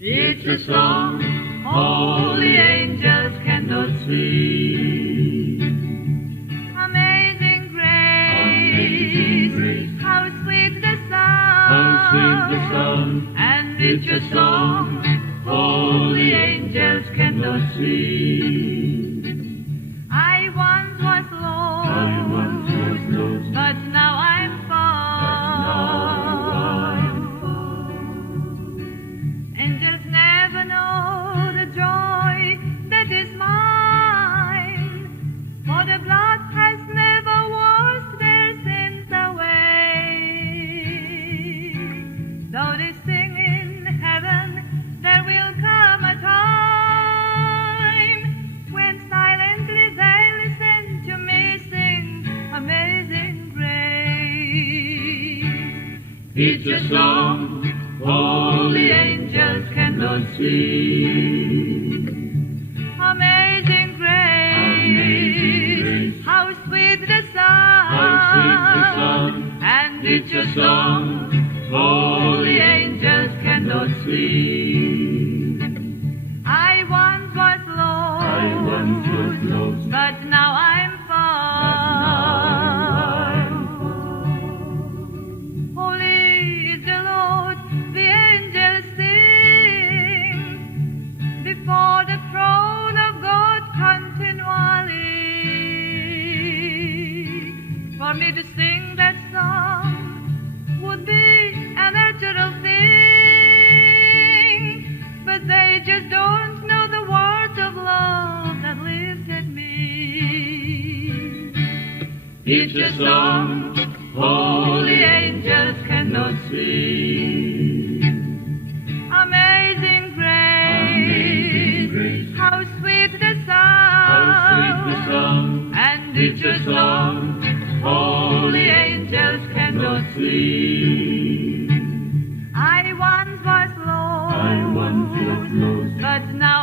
It's a song all the angels cannot sing. Amazing grace, how sweet the sound, How sweet the sound, and it's a song all the angels cannot sing. I once was lost, but now I'm found. Angels never know the joy that is mine, for the blood has never washed their sins away. Though they sing in heaven, there will come a time when silently they listen to me sing Amazing Grace. It's a song all the angels cannot sing. Amazing grace, how sweet the sound, How sweet the sound, and it's a song all the angels cannot sing. I once was lost, but now I'm found. Holy is the Lord, the angels sing before the throne of God continually. For me to sing that song would be a natural thing, but they just don't know the words of love that lifted me. It's a song all the angels cannot sing. Amazing grace, how sweet the sound, How sweet the sound, and it's a song all the angels cannot sing. I once was lost, I once was lost, but now